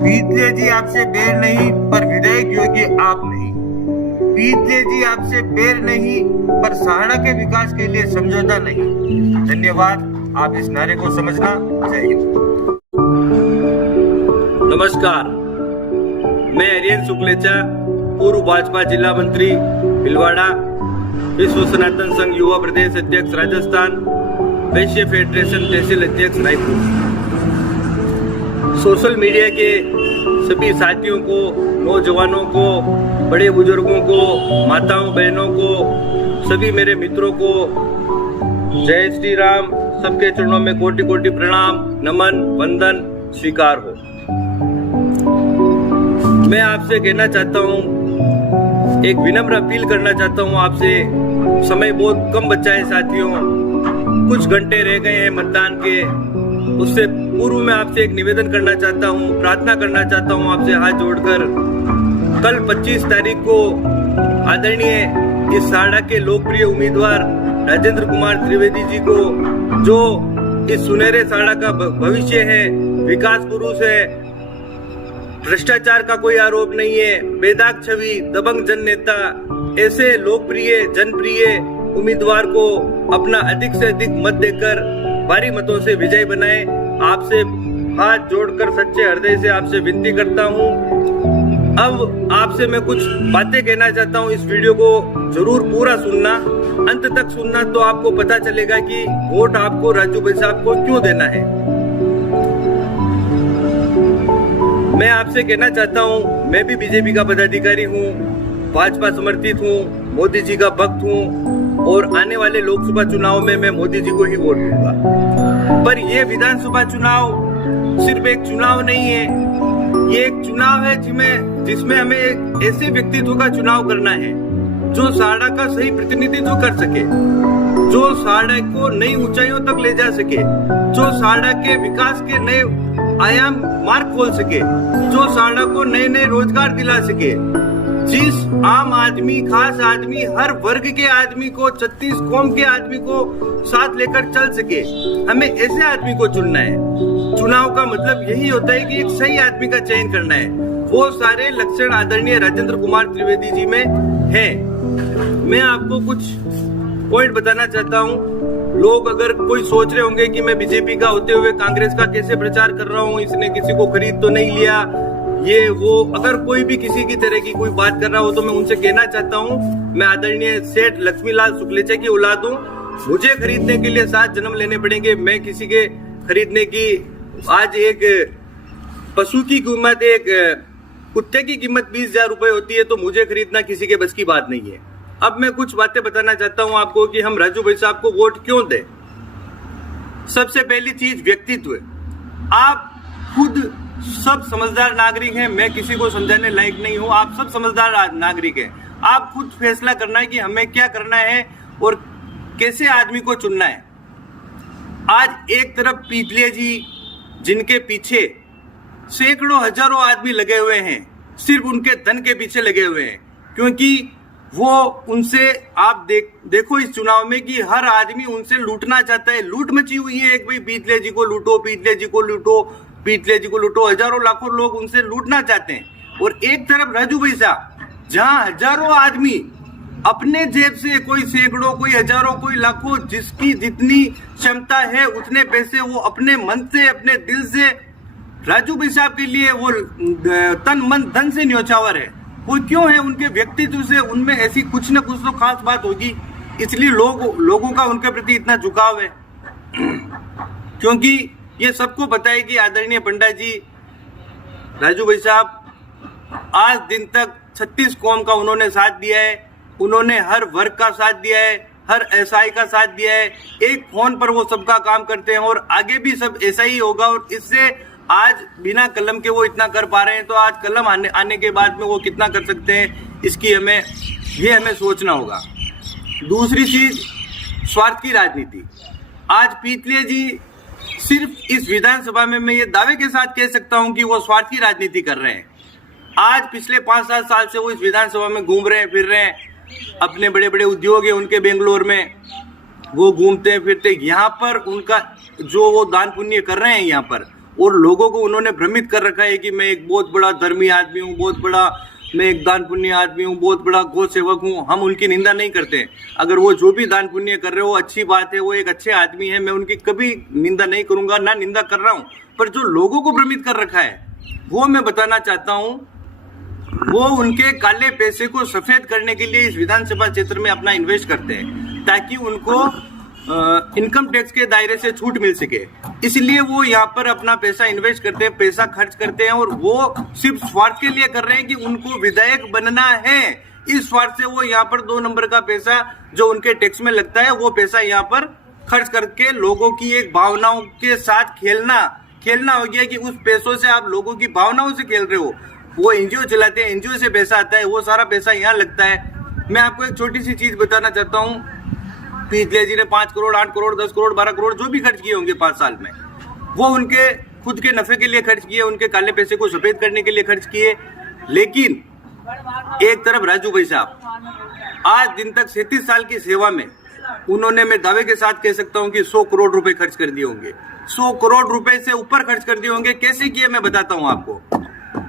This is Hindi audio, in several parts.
पीतले जी आपसे बैर नहीं, पर विधायक योगी आप नहीं। पीतले जी आपसे बैर नहीं, पर सहाड़ा के विकास के लिए समझौता नहीं। धन्यवाद। आप इस नारे को समझना। जय हिंद। नमस्कार, मैं हरियन शुक्लेचा, पूर्व भाजपा जिला मंत्री भिलवाड़ा, विश्व सनातन संघ युवा प्रदेश अध्यक्ष राजस्थान, वैश्य फेडरेशन तहसील अध्यक्ष रायपुर। सोशल मीडिया के सभी साथियों को, नौजवानों को, बड़े बुजुर्गों को, माताओं बहनों को, सभी मेरे मित्रों को जय श्री राम। सबके चरणों में कोटि कोटि प्रणाम, नमन, वंदन स्वीकार हो। मैं आपसे कहना चाहता हूँ, एक विनम्र अपील करना चाहता हूँ आपसे। समय बहुत कम बचा है साथियों, कुछ घंटे रह गए हैं मतदान के। उससे पूर्व मैं आपसे एक निवेदन करना चाहता हूँ, प्रार्थना करना चाहता हूँ आपसे हाथ जोड़कर। कल 25 तारीख को आदरणीय इस सहाड़ा के लोकप्रिय उम्मीदवार राजेंद्र कुमार त्रिवेदी जी को, जो इस सुनहरे सहाड़ा का भविष्य है, विकास पुरुष है, भ्रष्टाचार का कोई आरोप नहीं है, बेदाग छवि, दबंग जन नेता, ऐसे लोकप्रिय जनप्रिय उम्मीदवार को अपना अधिक से अधिक मत देकर भारी मतों से विजय बनाए। आपसे हाथ जोड़कर सच्चे हृदय से आपसे विनती करता हूँ। अब आपसे मैं कुछ बातें कहना चाहता हूँ। इस वीडियो को जरूर पूरा सुनना, अंत तक सुनना, तो आपको पता चलेगा कि वोट आपको राजू भाई साहब को क्यों देना है। मैं आपसे कहना चाहता हूँ, मैं भी बीजेपी का पदाधिकारी हूँ, भाजपा समर्थित हूँ, मोदी जी का भक्त हूँ, और आने वाले लोकसभा चुनाव में मैं मोदी जी को ही वोट दूंगा। पर ये विधानसभा चुनाव सिर्फ एक चुनाव नहीं है, ये एक चुनाव है जिसमें हमें एक ऐसे व्यक्तित्व का चुनाव करना है जो सहाड़ा का सही प्रतिनिधित्व कर सके, जो सहाड़ा को नई ऊंचाइयों तक ले जा सके, जो सहाड़ा के विकास के नए आयाम मार्ग खोल सके, जो सहाड़ा को नए नए रोजगार दिला सके, जिस आम आदमी, खास आदमी, हर वर्ग के आदमी को, 36 कौम के आदमी को साथ लेकर चल सके। हमें ऐसे आदमी को चुनना है। चुनाव का मतलब यही होता है कि एक सही आदमी का चयन करना है। वो सारे लक्षण आदरणीय राजेंद्र कुमार त्रिवेदी जी में हैं। मैं आपको कुछ पॉइंट बताना चाहता हूँ। लोग अगर कोई सोच रहे होंगे कि मैं बीजेपी का होते हुए कांग्रेस का कैसे प्रचार कर रहा हूँ, इसने किसी को खरीद तो नहीं लिया, ये वो, अगर कोई भी किसी की तरह की कोई बात कर रहा हो तो मैं उनसे कहना चाहता हूँ, मैं आदरणीय सेठ लक्ष्मीलाल शुक्लेचा की औलाद हूँ। मुझे खरीदने के लिए 7 जन्म लेने पड़ेंगे। मैं किसी के खरीदने की, आज एक पशु की कीमत, एक कुत्ते की कीमत 20,000 रुपए होती है, तो मुझे खरीदना किसी के बस की बात नहीं है। अब मैं कुछ बातें बताना चाहता हूँ आपको कि हम राजू भाई साहब को वोट क्यों दें। सबसे पहली चीज व्यक्तित्व। आप खुद सब समझदार नागरिक हैं, मैं किसी को समझाने लायक नहीं हूं। आप सब समझदार नागरिक हैं। आप खुद फैसला करना है कि हमें क्या करना है और कैसे आदमी को चुनना है। आज एक तरफ पीतले जी, जिनके पीछे सैकड़ों हजारों आदमी लगे हुए हैं, सिर्फ उनके धन के पीछे लगे हुए हैं, क्योंकि वो उनसे, आप देखो इस चुनाव में कि हर आदमी उनसे लूटना चाहता है। लूट मची हुई है। एक भाई पीतले जी को लूटो, पीतले जी को लूटो, पीतले जी को लूटो। हजारों लाखों लोग उनसे लूटना चाहते हैं। और एक तरफ राजू भाई साहब, जहां हजारों आदमी अपने जेब से, कोई सैकड़ों, कोई हजारों, कोई लाखों, जिसकी जितनी क्षमता है उतने पैसे वो अपने मन से, अपने दिल से राजू भाई साहब के लिए वो तन मन धन से न्योछावर है। वो क्यों है? उनके व्यक्तित्व से उनमें ऐसी कुछ न कुछ तो खास बात होगी, इसलिए लोगों का उनके प्रति इतना झुकाव है। क्योंकि ये सबको पता है कि आदरणीय पंडित जी राजू भाई साहब आज दिन तक 36 कौम का उन्होंने साथ दिया है। उन्होंने हर वर्ग का साथ दिया है, हर एसआई का साथ दिया है। एक फोन पर वो सबका काम करते हैं और आगे भी सब ऐसा ही होगा। और इससे आज बिना कलम के वो इतना कर पा रहे हैं, तो आज कलम आने के बाद में वो कितना कर सकते हैं, इसकी हमें सोचना होगा। दूसरी चीज, स्वार्थ की राजनीति। आज पीतले जी सिर्फ इस विधानसभा में मैं ये दावे के साथ कह सकता हूं कि वो स्वार्थ की राजनीति कर रहे हैं। आज पिछले 5-7 साल से वो इस विधानसभा में घूम रहे हैं, फिर रहे हैं। अपने बड़े बड़े उद्योग है उनके बेंगलोर में, वो घूमते फिरते। यहाँ पर उनका जो वो दान पुण्य कर रहे हैं यहाँ पर, और लोगों को उन्होंने भ्रमित कर रखा है कि मैं एक बहुत बड़ा धर्मी आदमी हूँ, बहुत बड़ा मैं एक दान पुण्य आदमी हूँ, बहुत बड़ा गौ सेवक हूँ। हम उनकी निंदा नहीं करते। अगर वो जो भी दान पुण्य कर रहे हो अच्छी बात है, वो एक अच्छे आदमी है, मैं उनकी कभी निंदा नहीं करूंगा, ना निंदा कर रहा हूँ। पर जो लोगों को भ्रमित कर रखा है वो मैं बताना चाहता हूँ। वो उनके काले पैसे को सफेद करने के लिए इस विधानसभा क्षेत्र में अपना इन्वेस्ट करते हैं ताकि उनको इनकम टैक्स के दायरे से छूट मिल सके। इसलिए वो यहाँ पर अपना पैसा इन्वेस्ट करते हैं, पैसा खर्च करते हैं, और वो सिर्फ स्वार्थ के लिए कर रहे हैं कि उनको विधायक बनना है। इस स्वार्थ से वो यहाँ पर 2 नंबर का पैसा जो उनके टैक्स में लगता है वो पैसा यहाँ पर खर्च करके लोगों की एक भावनाओं के साथ खेलना हो गया कि उस पैसों से आप लोगों की भावनाओं से खेल रहे हो। वो एनजीओ चलाते हैं, एनजीओ से पैसा आता है, वो सारा पैसा यहाँ लगता है। मैं आपको एक छोटी सी चीज बताना चाहता हूँ। पीतले जी ने 5 करोड़, 8 करोड़, 10 करोड़, 12 करोड़ जो भी खर्च किए होंगे 5 साल में, वो उनके खुद के नफे के लिए खर्च किए, उनके काले पैसे को सफेद करने के लिए खर्च किए। लेकिन एक तरफ राजू भाई साहब आज दिन तक 37 साल की सेवा में उन्होंने, मैं दावे के साथ कह सकता हूं कि 100 करोड़ रुपए खर्च कर दिए होंगे। 100 करोड़ रुपए से ऊपर खर्च कर दिए होंगे। कैसे किए मैं बताता हूं आपको।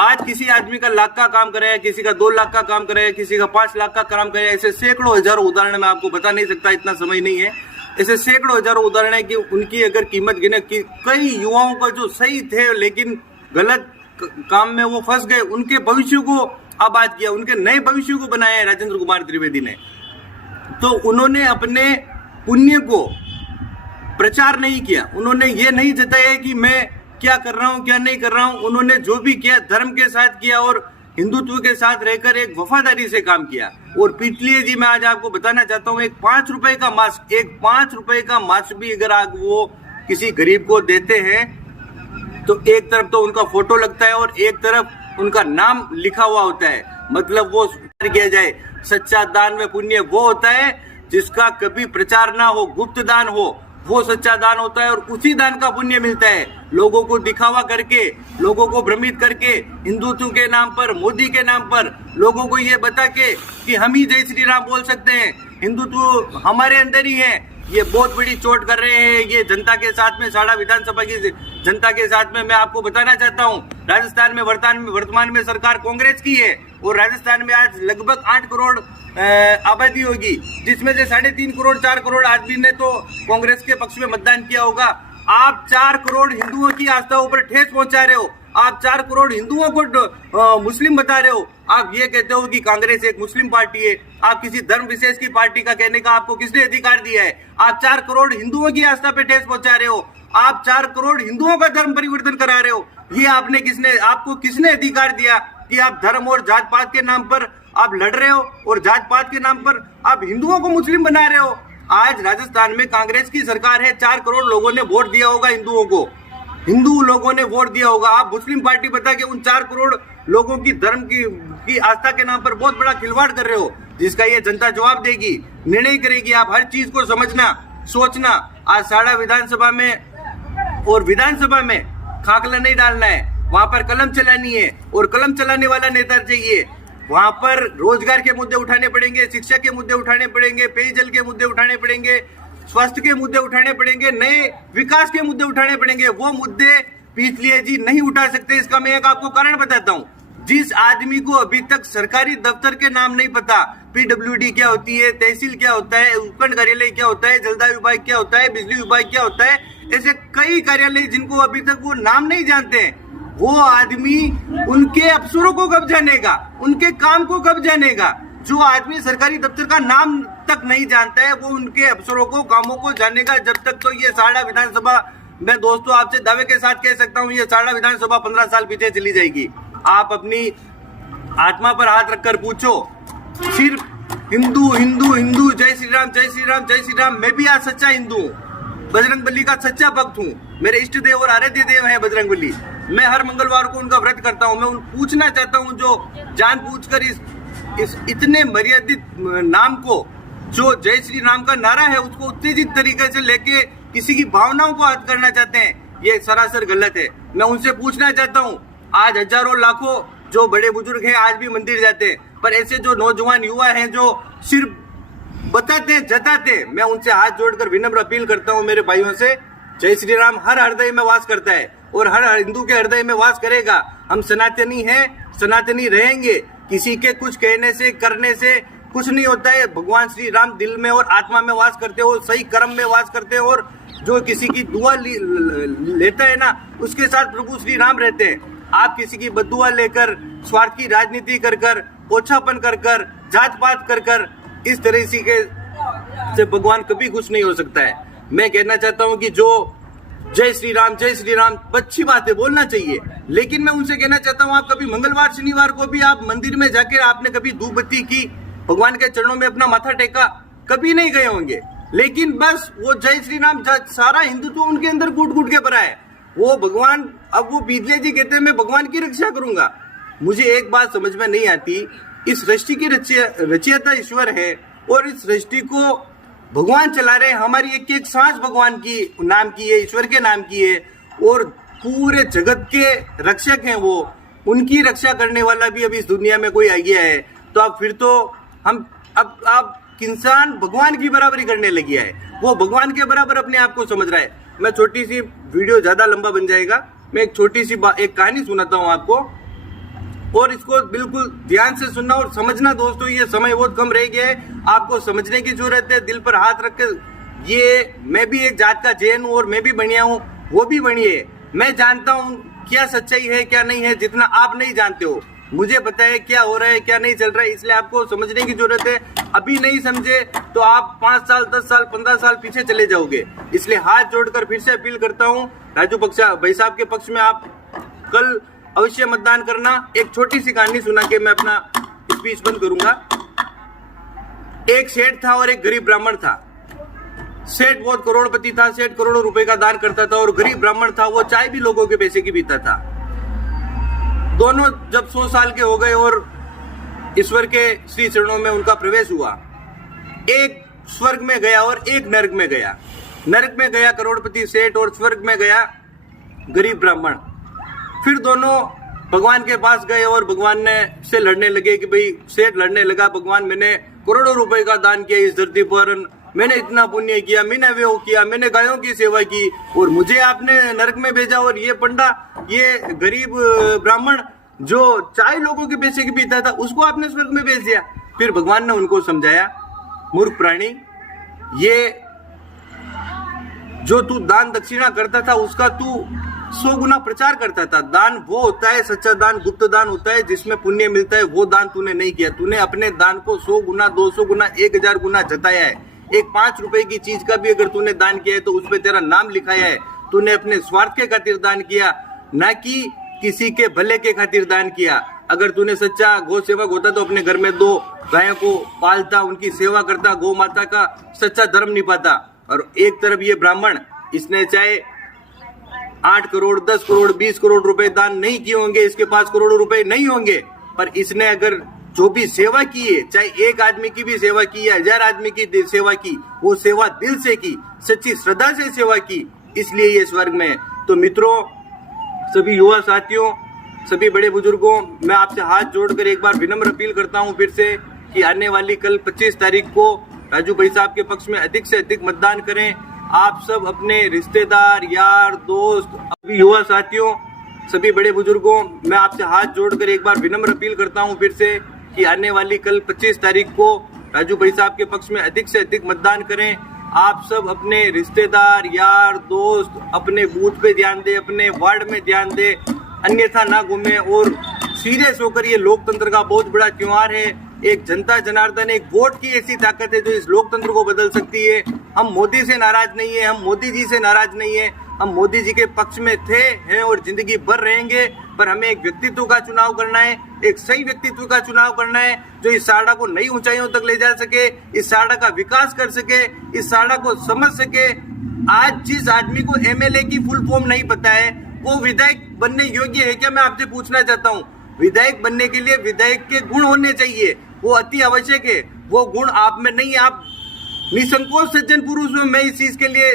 आज किसी आदमी का लाख का काम कराया, किसी का 2 लाख का काम कराया, किसी का 5 लाख का काम कराया, ऐसे सैकड़ों हजारों उदाहरण मैं आपको बता नहीं सकता, इतना समय नहीं है। ऐसे सैकड़ों हजारों उदाहरण है कि उनकी अगर कीमत गिने कि कई युवाओं का जो सही थे लेकिन गलत काम में वो फंस गए, उनके भविष्य को आबाद किया, उनके नए भविष्य को बनाया है राजेंद्र कुमार त्रिवेदी ने। तो उन्होंने अपने पुण्य को प्रचार नहीं किया, उन्होंने ये नहीं जताया कि मैं क्या कर रहा हूं क्या नहीं कर रहा हूं। उन्होंने जो भी किया धर्म के साथ किया और हिंदुत्व के साथ रहकर एक वफादारी से काम किया। और पिछले जी मैं आज आपको बताना चाहता हूं, एक 5 रुपए का मास्क, एक 5 रुपए का मास्क भी अगर आप वो किसी गरीब को देते हैं तो एक तरफ तो उनका फोटो लगता है और एक तरफ उनका नाम लिखा हुआ होता है। मतलब वो किया जाए, सच्चा दान में पुण्य वो होता है जिसका कभी प्रचार ना हो, गुप्त दान हो, वो सच्चा दान होता है। और उसी दान का पुण्य मिलता है लोगों को दिखावा करके, लोगों को भ्रमित करके, हिंदुत्व के नाम पर, मोदी के नाम पर लोगों को ये बता के कि हम ही जय श्री राम बोल सकते हैं, हिंदुत्व हमारे अंदर ही है। ये बहुत बड़ी चोट कर रहे हैं ये जनता के साथ में, साड़ा विधानसभा की जनता के साथ में। मैं आपको बताना चाहता हूँ, राजस्थान में वर्तमान में सरकार कांग्रेस की है और राजस्थान में आज लगभग 8 करोड़ आबादी होगी, जिसमें से 3.5 करोड़ 4 करोड़ आदमी ने तो कांग्रेस के पक्ष में मतदान किया होगा। आप 4 करोड़ हिंदुओं की आस्थाओं पर ठेस पहुंचा रहे हो, आप 4 करोड़ हिंदुओं को मुस्लिम बता रहे हो। आप ये कहते हो कि कांग्रेस एक मुस्लिम पार्टी है, आप किसी धर्म विशेष की पार्टी का कहने का आपको किसने अधिकार दिया है? आप 4 करोड़ हिंदुओं की आस्था पे ठेस पहुंचा रहे हो, आप 4 करोड़ हिंदुओं का धर्म परिवर्तन करा रहे हो। ये आपको किसने अधिकार दिया कि आप धर्म और जात पात के नाम पर आप लड़ रहे हो और जात पात के नाम पर आप हिंदुओं को मुस्लिम बना रहे हो? आज राजस्थान में कांग्रेस की सरकार है, 4 करोड़ लोगों ने वोट दिया होगा हिंदुओं को, हिंदू लोगों ने वोट दिया होगा। आप मुस्लिम पार्टी बता के उन 4 करोड़ लोगों की धर्म की आस्था के नाम पर बहुत बड़ा खिलवाड़ कर रहे हो, जिसका ये जनता जवाब देगी, निर्णय करेगी। आप हर चीज को समझना, सोचना। आज साड़ा विधानसभा में और विधानसभा में खाकला नहीं डालना है, वहां पर कलम चलानी है और कलम चलाने वाला नेता चाहिए। वहां पर रोजगार के मुद्दे उठाने पड़ेंगे, शिक्षा के मुद्दे उठाने पड़ेंगे, पेयजल के मुद्दे उठाने पड़ेंगे, स्वास्थ्य के मुद्दे उठाने पड़ेंगे, नए विकास के मुद्दे उठाने पड़ेंगे। वो मुद्दे पिछले जी नहीं उठा सकते। इसका मैं एक आपको कारण बताता हूँ। जिस आदमी को अभी तक सरकारी दफ्तर के नाम नहीं पता, पीडब्ल्यूडी क्या होती है, तहसील क्या होता है, उपखंड कार्यालय क्या होता है, जलदाय विभाग क्या होता है, बिजली विभाग क्या होता है, ऐसे कई कार्यालय जिनको अभी तक वो नाम नहीं जानते हैं, वो आदमी उनके अफसरों को कब जानेगा, उनके काम को कब जानेगा? जो आदमी सरकारी दफ्तर का नाम तक नहीं जानता है वो उनके अफसरों को, कामों को जानेगा जब तक। तो ये साड़ा विधानसभा, मैं दोस्तों आपसे दावे के साथ कह सकता हूँ, ये साड़ा विधानसभा 15 साल पीछे चली जाएगी। आप अपनी आत्मा पर हाथ रखकर पूछो, सिर्फ हिंदू हिंदू हिंदू, जय श्री राम जय श्री राम जय श्री राम। मैं भी आज सच्चा हिंदू हूँ, बजरंगबली का सच्चा भक्त हूँ, मेरे इष्ट देव और आराध्य देव है बजरंगबली। मैं हर मंगलवार को उनका व्रत करता हूँ। मैं पूछना चाहता हूँ जो जानबूझकर इस इतने मर्यादित नाम को, जो जय श्री राम का नारा है, उसको उत्तेजित तरीके से लेके किसी की भावनाओं को हत करना चाहते हैं, ये सरासर गलत है। मैं उनसे पूछना चाहता हूँ, आज हजारों लाखों जो बड़े बुजुर्ग हैं आज भी मंदिर जाते हैं, पर ऐसे जो नौजवान युवा हैं जो सिर्फ बताते जताते, मैं उनसे हाथ जोड़कर विनम्र अपील करता हूँ मेरे भाइयों से, जय श्री राम हर हृदय में वास करता है। और हर हिंदू के हृदय में वास करेगा। हम सनातनी हैं, सनातनी रहेंगे। किसी के कुछ कहने से करने से कुछ नहीं होता है। भगवान श्री राम दिल में और आत्मा में वास करते हो, सही कर्म में वास करते हो, और जो किसी की दुआ लेता है ना, उसके साथ प्रभु श्री राम रहते हैं। आप किसी की बदुआ लेकर, स्वार्थ की राजनीति कर कर, ओछापन कर कर, जात पात कर कर, इस तरह से भगवान कभी खुश नहीं हो सकता है। मैं कहना चाहता हूँ कि जो जय श्री राम अच्छी बात है, बोलना चाहिए, लेकिन मैं उनसे कहना चाहता हूँ आप कभी मंगलवार शनिवार को भी आप मंदिर में जाकर आपने कभी धूप बत्ती की, भगवान के चरणों में अपना माथा टेका, कभी नहीं गए होंगे। लेकिन बस वो जय श्री राम, सारा हिंदुत्व उनके अंदर कूट कूट के भरा है। वो भगवान, अब वो बीजे जी कहते हैं मैं भगवान की रक्षा करूंगा। मुझे एक बात समझ में नहीं आती, इस सृष्टि की रचयिता ईश्वर है और इस सृष्टि को भगवान चला रहे हैं। हमारी एक एक सांस भगवान की नाम की है, ईश्वर के नाम की है, और पूरे जगत के रक्षक हैं वो। उनकी रक्षा करने वाला भी अभी इस दुनिया में कोई आ गया है, तो अब फिर तो हम अब आप इंसान भगवान की बराबरी करने लगी है। वो भगवान के बराबर अपने आप को समझ रहा है। मैं छोटी सी वीडियो ज्यादा लंबा बन जाएगा, मैं एक छोटी सी एक कहानी सुनाता हूँ आपको, और इसको बिल्कुल ध्यान से सुनना और समझना। दोस्तों, ये समय बहुत कम रह गया है, आपको समझने की जरूरत है। दिल पर हाथ रख के, ये मैं भी एक जात का जैन हूँ और मैं भी बढ़िया हूँ, वो भी बढ़िया है। मैं जानता हूँ क्या सच्चाई है क्या नहीं है, जितना आप नहीं जानते हो। मुझे पता है क्या हो रहा है क्या नहीं चल रहा है, इसलिए आपको समझने की जरूरत है। अभी नहीं समझे तो आप 5 साल 10 साल 15 साल पीछे चले जाओगे। इसलिए हाथ जोड़कर फिर से अपील करता हूँ, राजू भाई साहब के पक्ष में आप कल अवश्य मतदान करना। एक छोटी सी कहानी सुना के मैं अपना स्पीच बंद करूंगा। एक सेठ था और एक गरीब ब्राह्मण था। सेठ बहुत करोड़पति था, सेठ करोड़ों रुपए का दान करता था, और गरीब ब्राह्मण था वो चाय भी लोगों के पैसे की पीता था। दोनों जब 100 साल के हो गए और ईश्वर के श्री चरणों में उनका प्रवेश हुआ, एक स्वर्ग में गया और एक नरक में गया। नरक में गया करोड़पति सेठ और स्वर्ग में गया गरीब ब्राह्मण। फिर दोनों भगवान के पास गए और भगवान ने से लड़ने लगे कि भाई, सेठ लड़ने लगा, भगवान मैंने करोड़ों रुपए का दान किया इस धरती पर, मैंने इतना पुण्य किया, मैंने वो किया, मैंने गायों की सेवा की, और मुझे आपने नरक में भेजा, और ये पंडा, ये गरीब ब्राह्मण जो चाय लोगों के पैसे की पीता था, उसको आपने स्वर्ग में भेज दिया। फिर भगवान ने उनको समझाया, मूर्ख प्राणी, ये जो तू दान दक्षिणा करता था उसका तू 100 गुना प्रचार करता था। दान वो होता है, सच्चा दान गुप्त दान होता है, जिसमें पुण्य मिलता है। वो दान तूने नहीं किया। तूने अपने दान को 100 गुना 200 गुना 1000 गुना जताया है। एक 5 रुपए की चीज का भी अगर तूने दान किया है तो उसमें तेरा नाम लिखाया है। तूने अपने स्वार्थ के खातिर दान किया, ना कि किसी के भले के खातिर दान किया। अगर तूने सच्चा गौ सेवक होता तो अपने घर में 2 गायों को पालता, उनकी सेवा करता, गौ माता का सच्चा धर्म निभाता। और एक तरफ ये ब्राह्मण, इसने चाहे 8 करोड़ 10 करोड़ 20 करोड़ रुपए दान नहीं किए होंगे, इसके पास करोड़ों रुपए नहीं होंगे, पर इसने अगर जो भी सेवा की है, चाहे एक आदमी की भी सेवा की या 1000 आदमी की सेवा की, वो सेवा दिल से की, सच्ची श्रद्धा से सेवा की, इसलिए ये स्वर्ग में है। तो मित्रों, सभी युवा साथियों, सभी बड़े बुजुर्गों, मैं आपसे हाथ जोड़कर एक बार विनम्र अपील करता हूं फिर से कि आने वाली कल 25 तारीख को राजू भाई साहब के पक्ष में अधिक से अधिक मतदान करें। आप सब अपने रिश्तेदार, यार, दोस्त, सभी युवा साथियों, सभी बड़े बुजुर्गों, मैं आपसे हाथ जोड़कर एक बार विनम्र अपील करता हूं फिर से कि आने वाली कल 25 तारीख को राजू भाई साहब के पक्ष में अधिक से अधिक मतदान करें। आप सब अपने रिश्तेदार, यार, दोस्त, अपने बूथ पे ध्यान दें, अपने वार्ड में ध्यान दें, अन्यथा ना घूमें और सीरियस होकर, ये लोकतंत्र का बहुत बड़ा त्योहार है। एक जनता जनार्दन, एक वोट की ऐसी ताकत है जो इस लोकतंत्र को बदल सकती है। हम मोदी से नाराज नहीं है, हम मोदी जी से नाराज नहीं है, हम मोदी जी के पक्ष में थे, हैं और जिंदगी भर रहेंगे, पर हमें एक व्यक्तित्व का चुनाव करना है, एक सही व्यक्तित्व का चुनाव करना है जो इस साड़ा को नई ऊंचाइयों तक ले जा सके, इस साड़ा का विकास कर सके, इस साड़ा को समझ सके। आज जिस आदमी को एमएलए की फुल फॉर्म नहीं पता है, वो विधायक बनने योग्य है क्या? मैं आपसे पूछना चाहता हूँ। विधायक बनने के लिए विधायक के गुण होने चाहिए, वो अति आवश्यक है। वो गुण आप में नहीं, आप निसंकोच सज्जन पुरुष हो। मैं इस चीज के लिए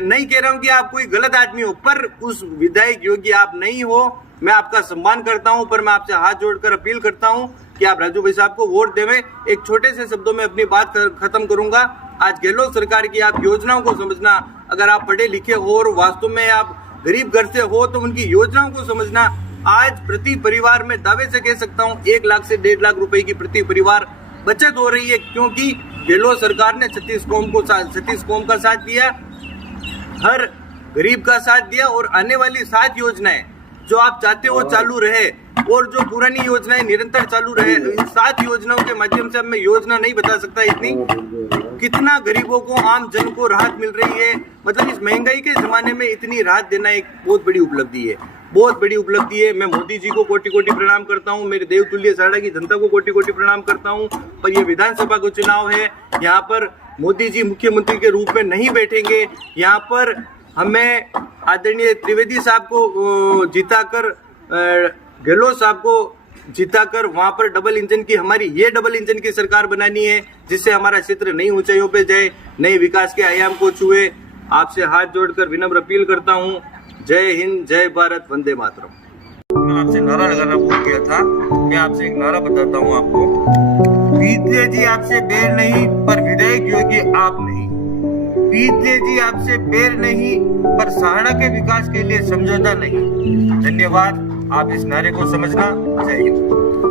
नहीं कह रहा हूं कि आप कोई गलत आदमी हो, पर उस विधायक योग्य आप नहीं हो। मैं आपका सम्मान करता हूं, पर मैं आपसे हाथ जोड़कर अपील करता हूं कि आप राजू भाई साहब को वोट देवें। एक छोटे से शब्दों में अपनी बात खत्म करूंगा। आज गहलोत सरकार की आप योजनाओं को समझना, अगर आप पढ़े लिखे हो और वास्तव में आप गरीब घर से हो तो उनकी योजनाओं को समझना। आज प्रति परिवार में दावे से कह सकता हूँ 1 लाख से 1.5 लाख रुपए की प्रति परिवार बचत हो रही है, क्योंकि गहलोत सरकार ने 36 कौम का साथ दिया, हर गरीब का साथ दिया और आने वाली 7 योजनाएं जो आप चाहते हो चालू रहे और जो पुरानी योजनाएं निरंतर चालू रहे। इन 7 योजनाओं के माध्यम से अब मैं योजना नहीं बता सकता इतनी कितना गरीबों को, आम जन को राहत मिल रही है। मतलब इस महंगाई के जमाने में इतनी राहत देना एक बहुत बड़ी उपलब्धि है, बहुत बड़ी उपलब्धि है। मैं मोदी जी को कोटि कोटि प्रणाम करता हूँ, मेरे देवतुल्य साड़ा की जनता को कोटि कोटि प्रणाम करता हूँ। पर ये विधानसभा का चुनाव है, यहाँ पर मोदी जी मुख्यमंत्री के रूप में नहीं बैठेंगे। यहाँ पर हमें आदरणीय त्रिवेदी साहब को जिताकर, गहलोत साहब को जिताकर वहां पर डबल इंजन की, हमारी ये डबल इंजन की सरकार बनानी है, जिससे हमारा क्षेत्र नई ऊंचाइयों पे जाए, नए विकास के आयाम को छुए। आपसे हाथ जोड़कर विनम्र अपील करता हूँ। जय हिंद, जय भारत, वंदे मातरम। मैं आपसे नारा लगाना भूल गया था, मैं आपसे एक नारा बताता हूँ आपको। पीते जी आपसे बैर नहीं, पर विधायक योगी आप नहीं। पीते जी आपसे बैर नहीं, पर सहाड़ा के विकास के लिए समझौता नहीं। धन्यवाद, आप इस नारे को समझना। जय हिंद।